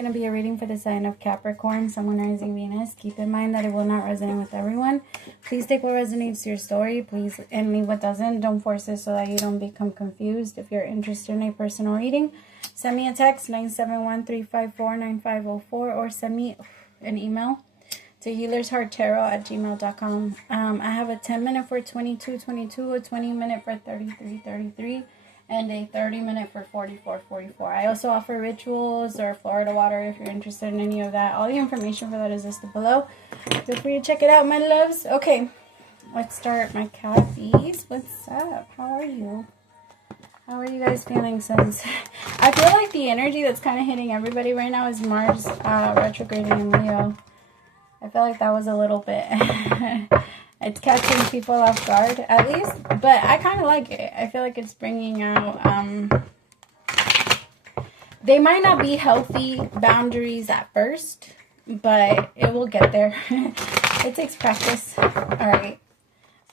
going to be a reading for the sign of Capricorn, Sun, Moon, Rising, Venus. Keep in mind that it will not resonate with everyone. Please take what resonates to your story, please, and leave what doesn't. Don't force it so that you don't become confused. If you're interested in a personal reading, send me a text, 971-354-9504, or send me an email to HealersHeartTarot@gmail.com. I have a 10-minute for 2222, a 20-minute for 3333, and a 30-minute for 4444. I also offer rituals or Florida water if you're interested in any of that. All the information for that is listed below. Feel free to check it out, my loves. Okay, let's start, my Cappies. What's up? How are you? How are you guys feeling since? I feel like the energy that's kind of hitting everybody right now is Mars retrograding in Leo. I feel like that was a little bit, it's catching people off guard, at least, but I kind of like it. I feel like it's bringing out, they might not be healthy boundaries at first, but it will get there. It takes practice. All right.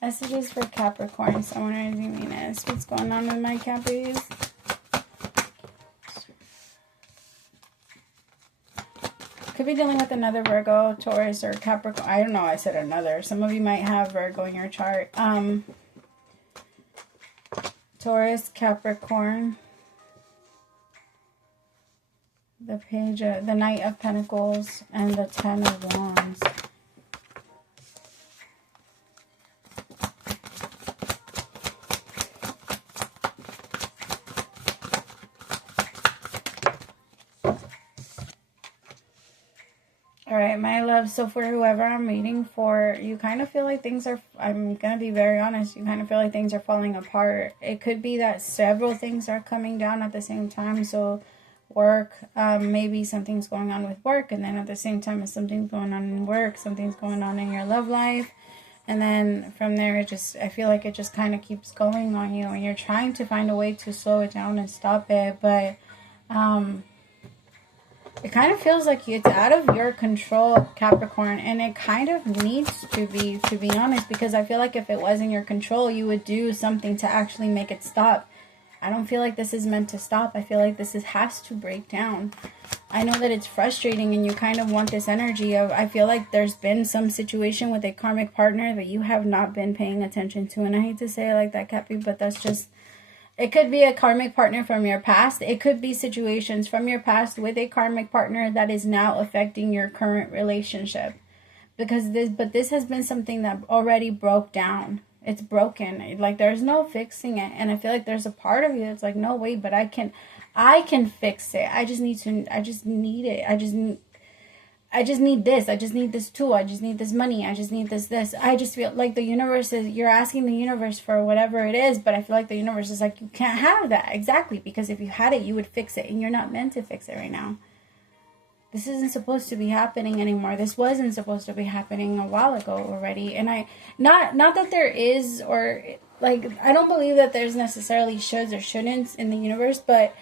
Messages for Capricorn, Sun, Moon, Rising, Venus. What's going on with my Cappies? Could be dealing with another Virgo, Taurus, or Capricorn. I don't know. I said another. Some of you might have Virgo in your chart. Taurus, Capricorn. The page, the Knight of Pentacles, and the Ten of Wands. Alright, my love, so for whoever I'm reading for, you kind of feel like things are, I'm going to be very honest, you kind of feel like things are falling apart. It could be that several things are coming down at the same time, so work, maybe something's going on with work, and then at the same time as something's going on in work, something's going on in your love life, and then from there, it just, I feel like it just kind of keeps going on you, and you're trying to find a way to slow it down and stop it, but, it kind of feels like it's out of your control, Capricorn, and it kind of needs to be honest, because I feel like if it was in your control, you would do something to actually make it stop. I don't feel like this is meant to stop. I feel like this has to break down. I know that it's frustrating and you kind of want this energy of, I feel like there's been some situation with a karmic partner that you have not been paying attention to, and I hate to say it like that, Cappy, but that's just... It could be a karmic partner from your past. It could be situations from your past with a karmic partner that is now affecting your current relationship. Because this has been something that already broke down. It's broken. Like, there's no fixing it. And I feel like there's a part of you that's like, no, wait, but I can fix it. I just need it. I just need this. I just need this tool. I just need this money. I just need this. I just feel like the universe is, you're asking the universe for whatever it is, but I feel like the universe is like, you can't have that. Exactly. Because if you had it, you would fix it, and you're not meant to fix it right now. This isn't supposed to be happening anymore. This wasn't supposed to be happening a while ago already. And not that there is, or like, I don't believe that there's necessarily shoulds or shouldn'ts in the universe, but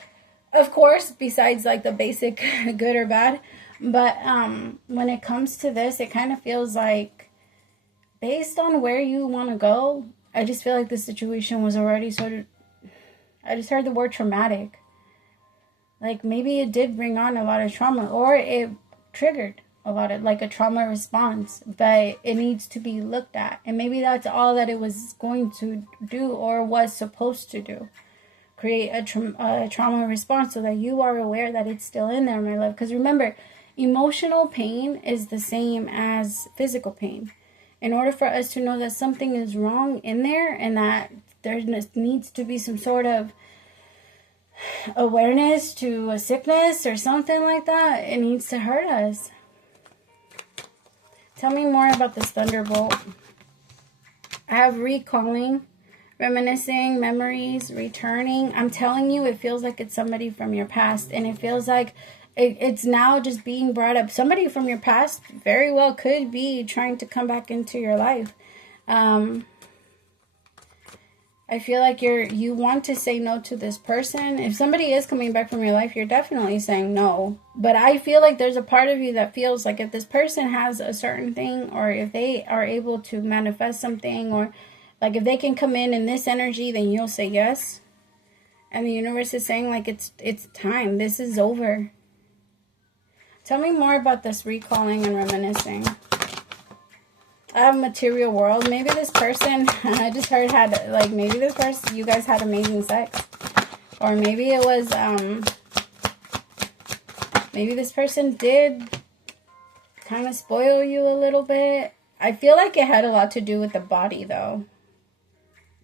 of course, besides like the basic good or bad, but when it comes to this, it kind of feels like, based on where you want to go, I just feel like the situation was already sort of, I just heard the word traumatic. Like, maybe it did bring on a lot of trauma, or it triggered a lot of, like, a trauma response, but it needs to be looked at. And maybe that's all that it was going to do, or was supposed to do. Create a trauma response so that you are aware that it's still in there, my love. Because remember, emotional pain is the same as physical pain. In order for us to know that something is wrong in there, and that there needs to be some sort of awareness to a sickness or something like that, it needs to hurt us. Tell me more about this thunderbolt. I have recalling, reminiscing, memories, returning. I'm telling you, it feels like it's somebody from your past, and it feels like it's now just being brought up. Somebody from your past very well could be trying to come back into your life. I feel like you want to say no to this person. If somebody is coming back from your life, you're definitely saying no. But I feel like there's a part of you that feels like if this person has a certain thing, or if they are able to manifest something, or like if they can come in this energy, then you'll say yes. And the universe is saying like, it's time. This is over. Tell me more about this recalling and reminiscing. I have material world. Maybe this person, I just heard had, like, maybe this person, you guys had amazing sex. Or maybe it was, maybe this person did kind of spoil you a little bit. I feel like it had a lot to do with the body, though.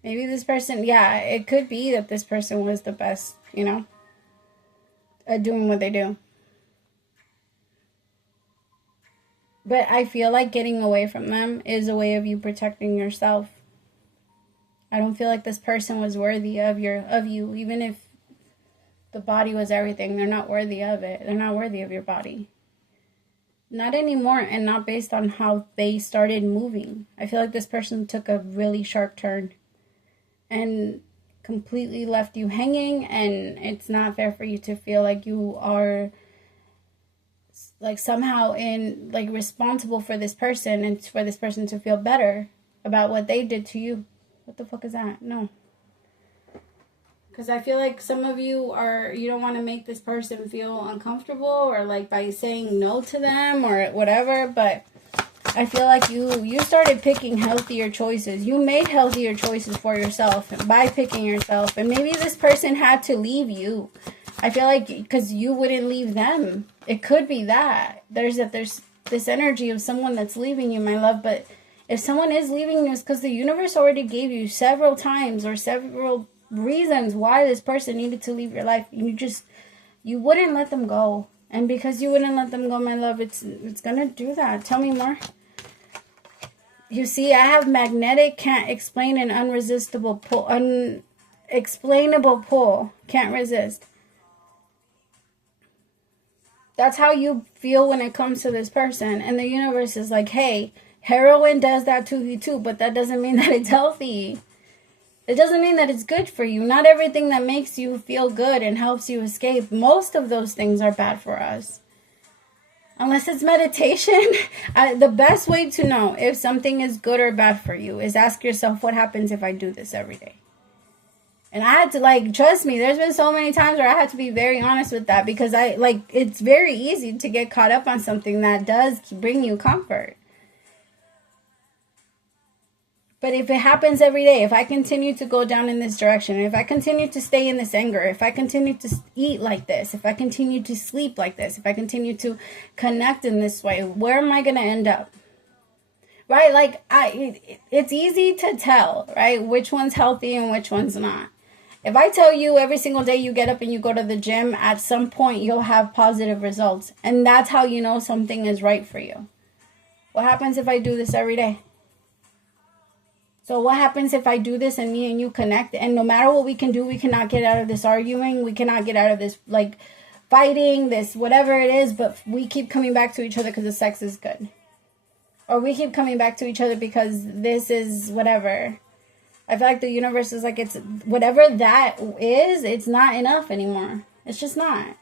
Maybe this person, yeah, it could be that this person was the best, you know, at doing what they do. But I feel like getting away from them is a way of you protecting yourself. I don't feel like this person was worthy of you, even if the body was everything. They're not worthy of it. They're not worthy of your body. Not anymore, and not based on how they started moving. I feel like this person took a really sharp turn and completely left you hanging, and it's not fair for you to feel like you are like somehow responsible for this person, and for this person to feel better about what they did to you. What the fuck is that? No. Because I feel like some of you don't want to make this person feel uncomfortable, or like by saying no to them or whatever, but I feel like you started picking healthier choices. You made healthier choices for yourself by picking yourself, and maybe this person had to leave you. I feel like because you wouldn't leave them. It could be that. There's this energy of someone that's leaving you, my love. But if someone is leaving you, it's because the universe already gave you several times or several reasons why this person needed to leave your life. You wouldn't let them go. And because you wouldn't let them go, my love, it's going to do that. Tell me more. You see, I have magnetic, can't explain, and unresistible pull. Unexplainable pull. Can't resist. That's how you feel when it comes to this person. And the universe is like, hey, heroin does that to you too, but that doesn't mean that it's healthy. It doesn't mean that it's good for you. Not everything that makes you feel good and helps you escape, most of those things are bad for us. Unless it's meditation. The best way to know if something is good or bad for you is ask yourself, what happens if I do this every day? And I had to, trust me, there's been so many times where I had to be very honest with that, because it's very easy to get caught up on something that does bring you comfort. But if it happens every day, if I continue to go down in this direction, if I continue to stay in this anger, if I continue to eat like this, if I continue to sleep like this, if I continue to connect in this way, where am I going to end up? Right? It's easy to tell, right, which one's healthy and which one's not. If I tell you every single day you get up and you go to the gym, at some point you'll have positive results. And that's how you know something is right for you. What happens if I do this every day? So what happens if I do this and me and you connect, and no matter what we can do, we cannot get out of this arguing, we cannot get out of this fighting, this whatever it is, but we keep coming back to each other because the sex is good. Or we keep coming back to each other because this is whatever. I feel like the universe is like, it's whatever that is, it's not enough anymore. It's just not.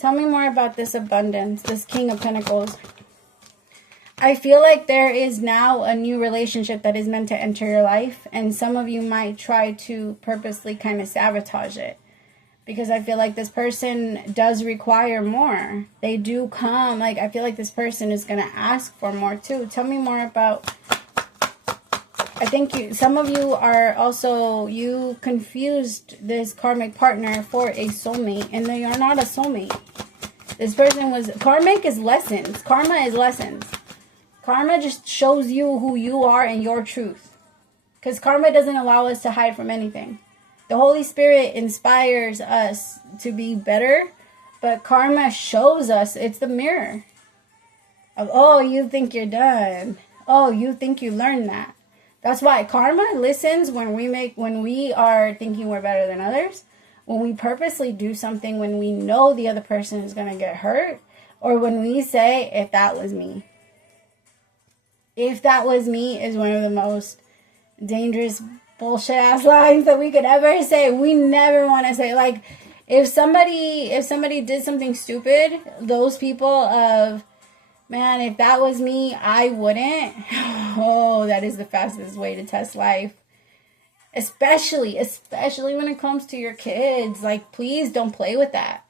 Tell me more about this abundance, this King of Pentacles. I feel like there is now a new relationship that is meant to enter your life, and some of you might try to purposely kind of sabotage it, because I feel like this person does require more. They do come, I feel like this person is going to ask for more too. Tell me more about, I think some of you are also, you confused this karmic partner for a soulmate, and they are not a soulmate. This person was, karmic is lessons. Karma is lessons. Karma just shows you who you are and your truth. Because karma doesn't allow us to hide from anything. The Holy Spirit inspires us to be better, but karma shows us, it's the mirror. Of, oh, you think you're done. Oh, you think you learned that. That's why karma listens when we are thinking we're better than others. When we purposely do something when we know the other person is going to get hurt. Or when we say, if that was me. If that was me is one of the most dangerous bullshit ass lines that we could ever say. We never want to say, if somebody did something stupid, those people of, man, if that was me, I wouldn't. Oh, that is the fastest way to test life. Especially when it comes to your kids. Please don't play with that.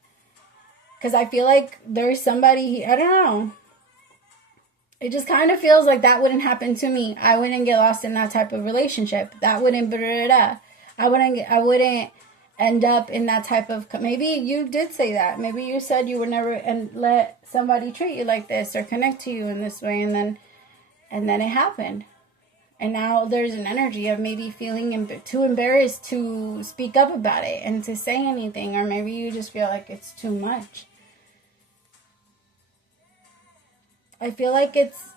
Because I feel like there's somebody, I don't know. It just kind of feels like that wouldn't happen to me. I wouldn't get lost in that type of relationship. That wouldn't, I wouldn't end up in that type of, maybe you did say that. Maybe you said you would never and let somebody treat you like this or connect to you in this way, and then it happened. And now there's an energy of maybe feeling too embarrassed to speak up about it and to say anything, or maybe you just feel like it's too much. I feel like it's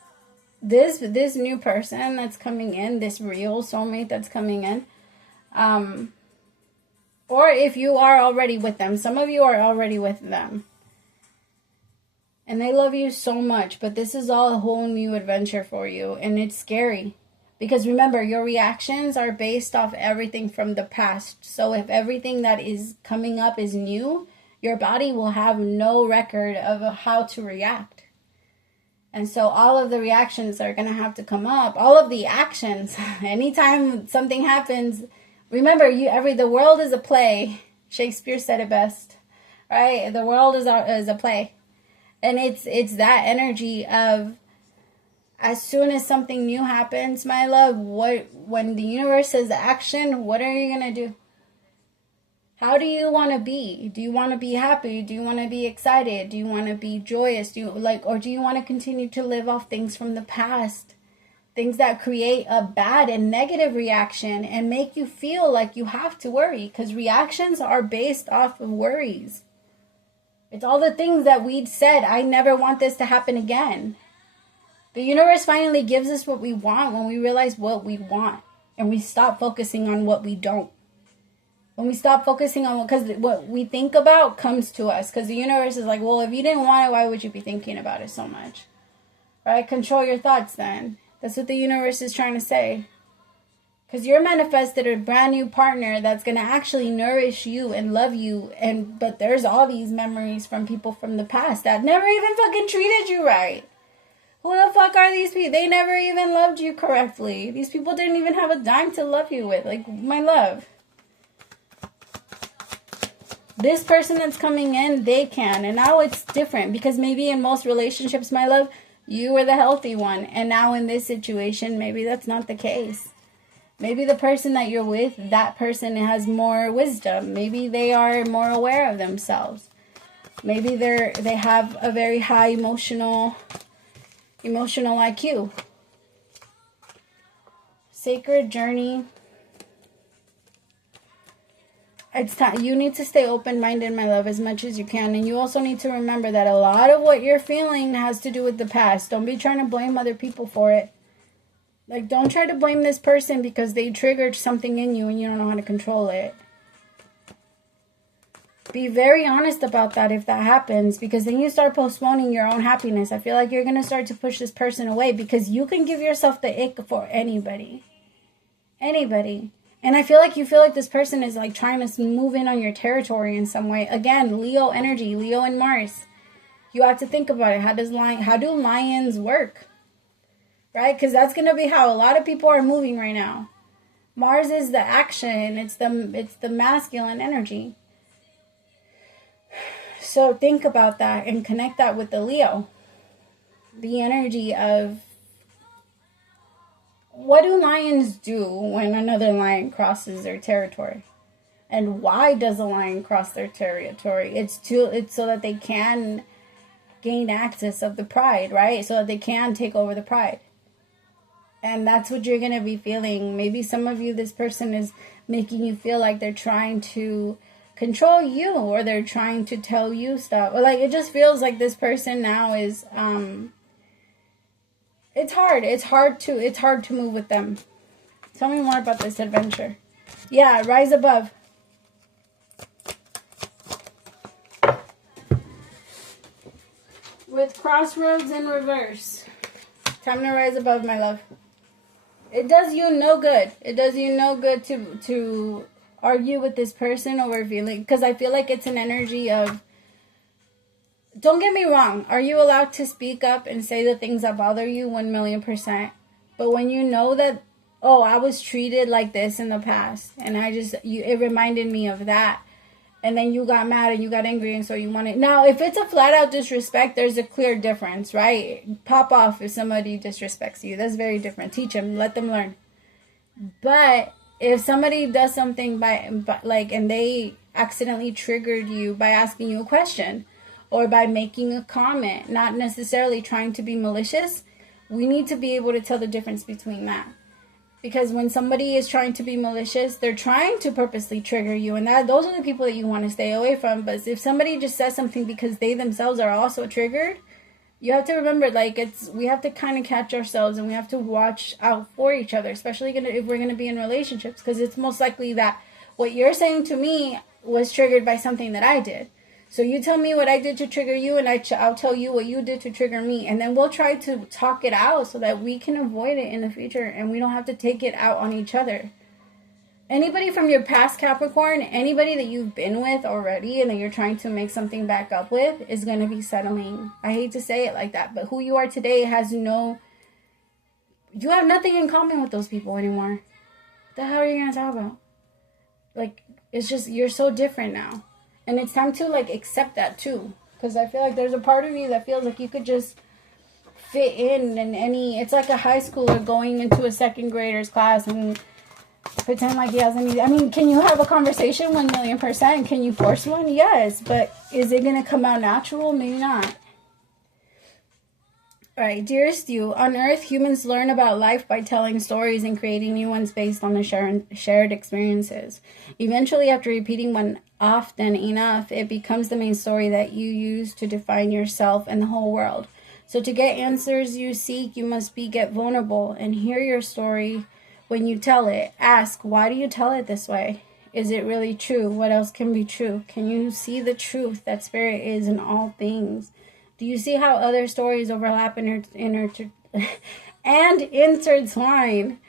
this new person that's coming in, this real soulmate that's coming in. Or if you are already with them, some of you are already with them. And they love you so much, but this is all a whole new adventure for you. And it's scary. Because remember, your reactions are based off everything from the past. So if everything that is coming up is new, your body will have no record of how to react. And so all of the reactions are going to have to come up. All of the actions. Anytime something happens, remember, the world is a play. Shakespeare said it best, right? The world is a play. And it's that energy of, as soon as something new happens, my love, when the universe says action, what are you going to do? How do you want to be? Do you want to be happy? Do you want to be excited? Do you want to be joyous? Or do you want to continue to live off things from the past? Things that create a bad and negative reaction and make you feel like you have to worry, because reactions are based off of worries. It's all the things that we'd said, I never want this to happen again. The universe finally gives us what we want when we realize what we want. And we stop focusing on what we don't. When we stop focusing on, because what we think about comes to us. Because the universe is like, well, if you didn't want it, why would you be thinking about it so much? Right? Control your thoughts then. That's what the universe is trying to say. Because you're manifested a brand new partner that's going to actually nourish you and love you. But there's all these memories from people from the past that never even fucking treated you right. Who the fuck are these people? They never even loved you correctly. These people didn't even have a dime to love you with. Like, my love. This person that's coming in, they can. And now it's different. Because maybe in most relationships, my love, you were the healthy one. And now in this situation, maybe that's not the case. Maybe the person that you're with, that person has more wisdom. Maybe they are more aware of themselves. Maybe they have a very high emotional IQ. Sacred journey. It's time. You need to stay open-minded, my love, as much as you can. And you also need to remember that a lot of what you're feeling has to do with the past. Don't be trying to blame other people for it. Like, don't try to blame this person because they triggered something in you and you don't know how to control it. Be very honest about that if that happens, because then you start postponing your own happiness. I feel like you're going to start to push this person away because you can give yourself the ick for anybody. Anybody. And I feel like you feel like this person is like trying to move in on your territory in some way. Again, Leo energy, Leo and Mars. You have to think about it. How do lions work? Right? Because that's going to be how a lot of people are moving right now. Mars is the action. It's the masculine energy. So think about that and connect that with the Leo. The energy of, what do lions do when another lion crosses their territory? And why does a lion cross their territory? It's so that they can gain access of the pride, right? So that they can take over the pride. And that's what you're going to be feeling. Maybe some of you, this person is making you feel like they're trying to control you, or they're trying to tell you stuff. Or like, it just feels like this person now is, it's hard. It's hard to move with them. Tell me more about this adventure. Yeah, rise above. With crossroads in reverse. Time to rise above, my love. It does you no good. It does you no good to argue with this person over feeling, because I feel like it's an energy of, don't get me wrong, are you allowed to speak up and say the things that bother you 1,000,000%? But when you know that, oh, I was treated like this in the past, and it reminded me of that, and then you got mad and you got angry, and so you want it. Now, if it's a flat out disrespect, there's a clear difference, right? Pop off if somebody disrespects you. That's very different. Teach them, let them learn. But if somebody does something and they accidentally triggered you by asking you a question or by making a comment, not necessarily trying to be malicious, we need to be able to tell the difference between that. Because when somebody is trying to be malicious, they're trying to purposely trigger you. And those are the people that you want to stay away from. But if somebody just says something because they themselves are also triggered, you have to remember, we have to kind of catch ourselves, and we have to watch out for each other, especially if we're going to be in relationships. Because it's most likely that what you're saying to me was triggered by something that I did. So you tell me what I did to trigger you, and I'll tell you what you did to trigger me. And then we'll try to talk it out so that we can avoid it in the future, and we don't have to take it out on each other. Anybody from your past Capricorn, anybody that you've been with already and that you're trying to make something back up with is going to be settling. I hate to say it like that, but who you are today you have nothing in common with those people anymore. What the hell are you going to talk about? It's just, you're so different now. And it's time to, accept that, too. Because I feel like there's a part of you that feels like you could just fit in any... It's like a high schooler going into a second grader's class and pretend like he has any... I mean, can you have a conversation 1,000,000%? Can you force one? Yes. But is it going to come out natural? Maybe not. Alright, dearest you, on Earth, humans learn about life by telling stories and creating new ones based on the shared experiences. Eventually, after repeating one often enough, it becomes the main story that you use to define yourself and the whole world. So to get answers you seek, you must get vulnerable and hear your story when you tell it. Ask, why do you tell it this way? Is it really true? What else can be true? Can you see the truth that spirit is in all things? Do you see how other stories overlap and intertwine?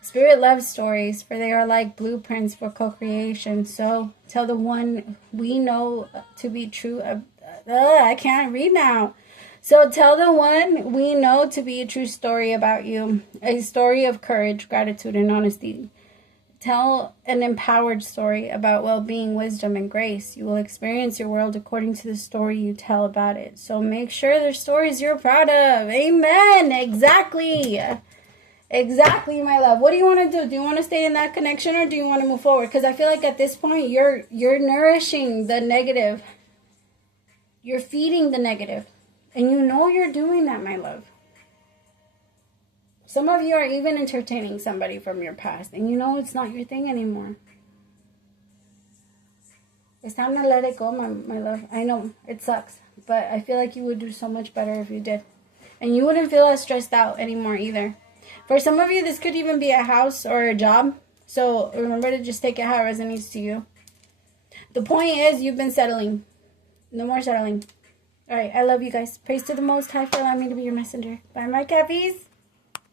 Spirit loves stories, for they are like blueprints for co-creation. So tell the one we know to be true. I can't read now. So tell the one we know to be a true story about you. A story of courage, gratitude, and honesty. Tell an empowered story about well-being, wisdom, and grace. You will experience your world according to the story you tell about it. So make sure they're stories you're proud of. Amen. Exactly. Exactly, my love. What do you want to do? Do you want to stay in that connection, or do you want to move forward? Because I feel like at this point, you're nourishing the negative. You're feeding the negative. And you know you're doing that, my love. Some of you are even entertaining somebody from your past, and you know it's not your thing anymore. It's time to let it go, my love. I know, it sucks, but I feel like you would do so much better if you did. And you wouldn't feel as stressed out anymore either. For some of you, this could even be a house or a job. So remember to just take it how it resonates to you. The point is, you've been settling. No more settling. All right, I love you guys. Praise to the Most High for allowing me to be your messenger. Bye, my Cappies.